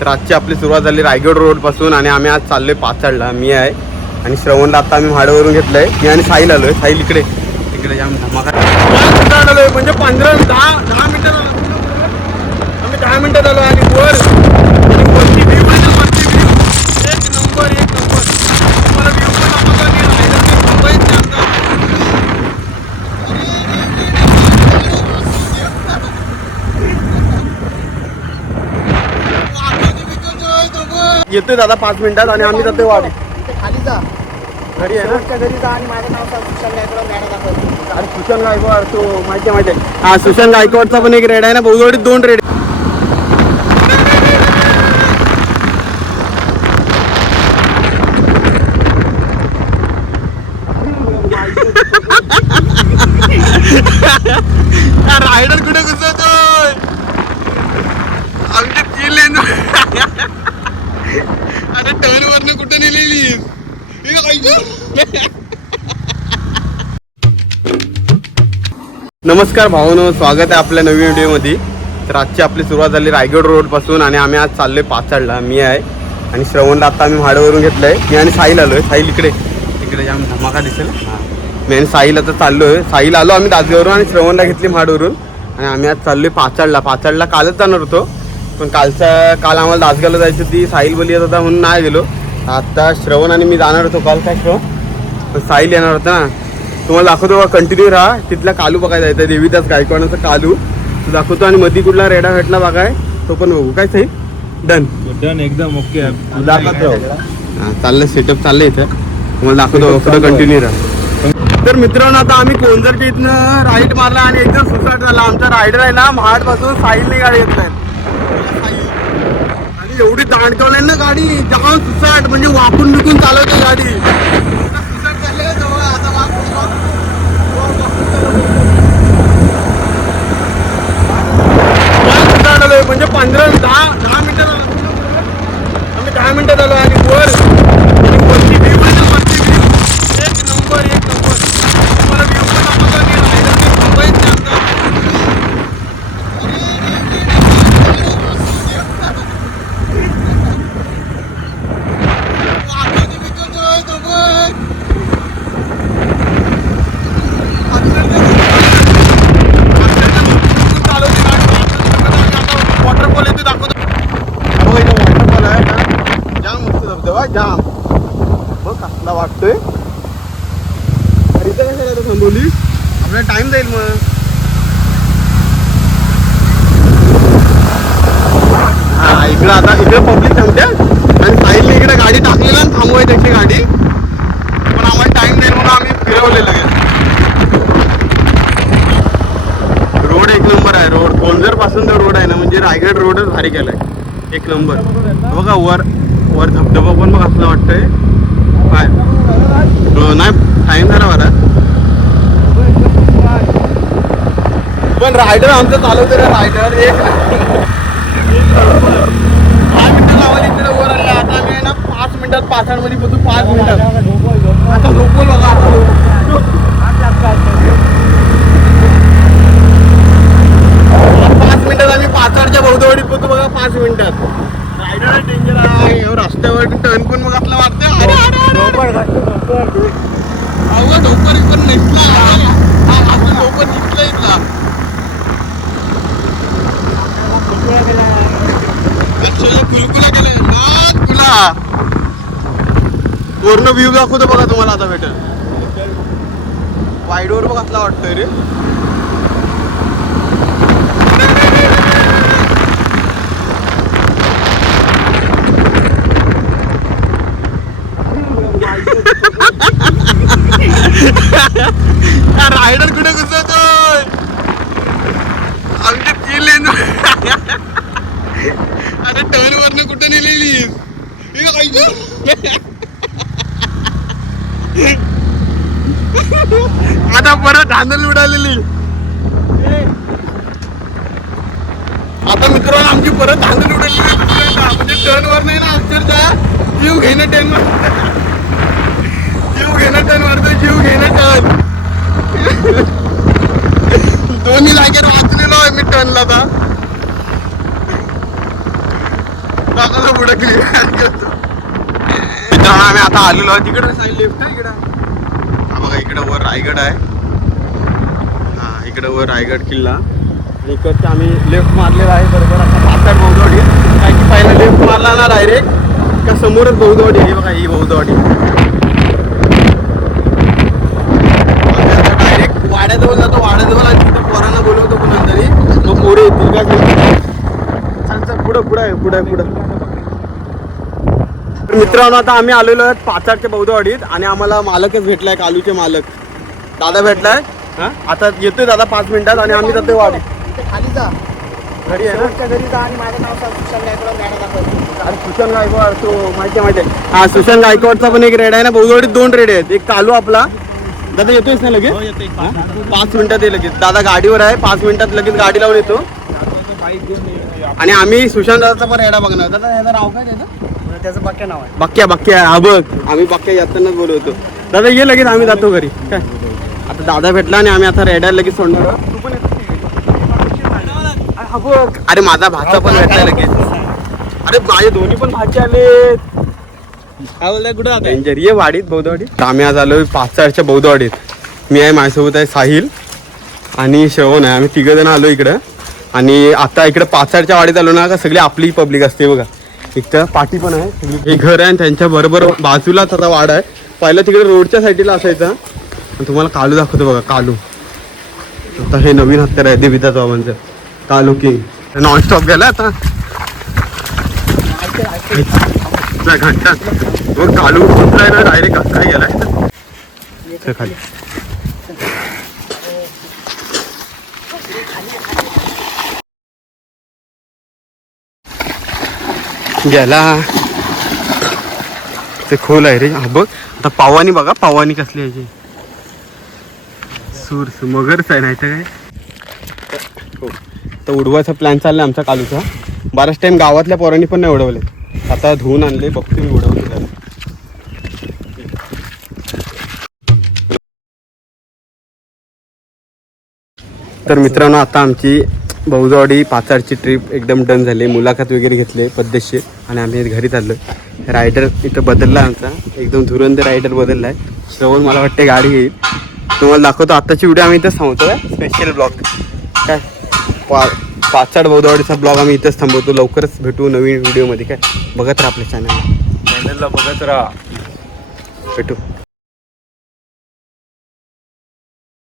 तर आजची आपली सुरुवात झाली रायगड रोड पासून आणि आम्ही आज चाललोय पाचाडला. मी आहे आणि श्रवणला आता आम्ही भाड्यावरून घेतलंय. मी आणि साहिल आलोय. साहिल इकडे इकडे जाम धमाका आलोय म्हणजे 10 मिनिटं आम्ही 10 मिनिटात आलो आणि वर वरती व्ह्यू आहे ना, वरती व्ह्यू एक नंबर तुम्हाला व्ह्यू पण दाखवतो आणि रायगड मुंबईत जामदार येतोय दादा 5 मिनिटात आणि आम्ही जातोय वाडी. खाली जा, घरी आहे ना, घरी जा आणि माझं नाव सुशांत गायकवाड गाणं दाखव. अरे सुशांत गायकवाड तो माहिती आहे. हा सुशांत गायकवाडचा पण एक रेड आहे ना, बहुजोडीत 2 रेड. रायडर कुठे घुसतोय आमच्या 3 लेन. अरे टर्न वरनं कुठे नेलेली. नमस्कार भावांनो, स्वागत आहे आपल्या नवीन व्हिडिओमध्ये. तर आजची आपली सुरुवात झाली रायगड रोड पासून आणि आम्ही आज चाललोय पाचाडला. मी आहे आणि श्रवणला आता आम्ही भाड्यावरून घेतलंय. मी आणि साहिल आलोय. साहिल इकडे इकडे जाम धमाका दिसेल. मी आणि साहिल आता चाललोय. साहिल आलो आम्ही दासगावरून आणि श्रवणला घेतली भाड्यावरून आणि आम्ही आज चाललोय पाचाडला कालच जाणार होतो, पण काल आम्हाला दासगावला जायची होती. साहिल बोली येत होता म्हणून नाही गेलो. आता श्रवण आणि मी जाणार होतो काल. काय श्रवण पण साहिल येणार होता ना. तुम्हाला दाखवतो, कंटिन्यू राहा. तिथला कालू बघायला जायचं, देवीदास गायकवाडाचा कालू तो दाखवतो आणि मध्ये कुठला रेडा भेटला बघाय तो पण बघू. काय साहिल डन एकदम ओके. दाखवत राहू. हां चाललंय, सेटअप चाललंय इथं. तुम्हाला दाखवतो, पुढं कंटिन्यू राहा. तर मित्रांनो आता आम्ही कोंजरच्या इथनं राईट मारला आणि एकदम सुसाट झाला. आमचा रायडर आहे ना, महाड पासून साहिलने गाडी येत आहे आणि एवढी दांडकवली ना गाडी, जाम सुसाट म्हणजे वाकून बिकून चालवते गाडी. सुसाट झाले जवळ आता म्हणजे 10 मिनिटं आम्ही 10 मिनिटात आलो आणि वरती व्ह्यू आहे ना, वरती व्ह्यू एक नंबर तुम्हाला व्ह्यू पण दाखवतो आणि रायगड मुंबईत जामदार. वॉटरफॉल येतो दाखवतो. वॉटरफॉल आहे ना, जाम मस्त धबधबा जाम. बघ कसला वाटतोय. इथं कसं थांबवली, आपल्याला टाइम जाईल मग. हा इकडं आता इकडे पब्लिक थांबते आणि साईडने इकडे गाडी टाकलेला आणि थांबवाय त्याची गाडी, पण आम्हाला टाइम जाईल म्हणून आम्ही फिरवलेलं आहे. रोड एक नंबर आहे. रोड कोंजर पासून जो रोड आहे ना, म्हणजे रायगड रोडच भारी केलाय एक नंबर. बघा वर धबधबा पण बघ असला वाटतंय. काय नाही टाइम झाला बरा, पण रायडर आमचं चालवतो रे. रायडर एक 5 मिनिटं लावायला इकडे वर आले. आता आम्ही आहे ना 5 मिनिटात पाचाडमध्ये पोहोचू. 5 मिनिटात आता झोपवल बघा. 5 मिनिटात आम्ही पाचाडच्या बहुदवडीत पोहोचू बघा. 5 मिनिटात. रायडर डेंजर आहे. रस्त्यावर टर्न पण मग असलं वाटतं. अवघड ढोकर पण निघला. ढोकर निघला इथला. कुलकुला गेले ना तुला. पूर्ण व्ह्यू दाखवतो बघा तुम्हाला आता भेटेल. वाईडवर बघ असला वाटतंय रे. रायडर कुठे घुसतोय आमच्या 3 लेन. अरे टर्न वरनं कुठे नेलेली. आता परत धांदल उडालेली. आता मित्रांनो आमची परत धांदल उडालेली म्हणजे टर्न वर नाही ना. अक्षरशः जीव घेणं टर्न मारतो. जीव घेणं टर्न. दोन्ही जागेवर वाचलेलो आहे मी टर्नला. काका पुढे मित्रांनो आम्ही आता आलेलो आहे तिकडे साईड लेफ्ट आहे इकडं. हा बघा इकडं वर रायगड आहे. हा इकडं वर रायगड किल्ला. इकडचं आम्ही लेफ्ट मारलेला आहे बरोबर. आता पाचाड बौद्धवाडी काय की पहिला लेफ्ट मारला ना डायरेक्ट का समोरच बौद्धवाडी आहे बघा. ही बौद्धवाडी डायरेक्ट वाड्याजवळ जातो. वाड्याजवळ आणि तिथं पोरांना बोलवतो कुणाला तरी मग पोरे येतील का पुढं पुढं आहे पुढं पुढं. मित्रांनो आता आम्ही आलेलो आहेत पाचाडच्या बौद्धवाडीत आणि आम्हाला मालकच भेटलाय. कालूचे मालक दादा भेटलाय. हा आता येतोय दादा 5 मिनिटात आणि आम्ही जातोय वाडी. इथे खाली जा. घरी आहे ना. शेवटच्या घरी जा आणि माझं नाव सांग सुशांत गायकवाड गाड्या दाखवतो. अरे सुशांत गायकवाड तो माहिती आहे. हा सुशांत गायकवाडचा पण एक रेड आहे ना. बौद्धवाडीत 2 रेड आहेत. एक कालू आपला दादा येतोयच ना लगेच. 5 मिनिटात ये लगेच. दादा गाडीवर आहे. 5 मिनिटात लगेच गाडी लावून येतो. आणि आम्ही सुशांत दादाचा पण रेडा बघणार. दादा ह्याचं नाव काय त्याचं? त्याचं बाक्या नाव आहे. बाक्या हा बघ. आम्ही बाक्या येतानाच बोलवतो. दादा ये लगेच आम्ही जातो घरी काय. आता दादा भेटला आणि आम्ही आता रेडा लगेच सोडणार. अरे माझा भाचा पण भेटला लगेच. अरे माझे दोन्ही पण भाचे आले. डेंजर ये वाडीत बौद्धवाडीत. आम्ही आज आलोय पाचाडच्या बौद्धवाडीत. मी आहे माझ्यासोबत आहे साहिल आणि श्रवण आहे. आम्ही 3 जण आलो इकडं. आणि आता इकडे पाचाडच्या वाडीत आलो ना का सगळी आपली पब्लिक असते बघा. इकडं पाठी पण आहे. हे घर आहे आणि त्यांच्या बरोबर बाजूलाच आता वाडा आहे. पहिला तिकडे रोडच्या साईडला असायचा. आणि तुम्हाला कालू दाखवतो बघा. कालू आता हे नवीन हत्यार आहे देविता चव्हाणचं. कालू किंग नॉनस्टॉप गेला आता घंटा. मग कालू कुठला आहे ना डायरेक्ट काय गेलाय खाली. गेला ते खोल आहे रे. हा बघ आता पावानी बघा. पावानी कसली याची सूर मगरच आहे नाही तर काय. हो तर उडवायचा प्लॅन चाललाय आमचा कालूचा. बराच टाइम गावातल्या पोरांनी पण नाही उडवले. आता धुवून आणले बघतो मी उडवले त्याला. तर मित्रांनो आता आमची बौद्धवाडी पाचाडची ट्रिप एकदम डन झाली. मुलाखत वगैरे घेतले पद्धतशीर आणि आम्ही घरी चाललो. रायडर इथं बदलला आमचा. एकदम धुरंधर रायडर बदलला आहे. श्रवण मला वाटते गाडी येईल. तुम्हाला दाखवतो. आत्ताची व्हिडिओ आम्ही इथंच थांबवतो. स्पेशल ब्लॉग काय पाचाड बौद्धवाडीचा ब्लॉग आम्ही इथंच थांबवतो. लवकरच भेटू नवीन व्हिडिओमध्ये काय. बघत राहा आपल्या चॅनलला. बघत राहा. भेटू.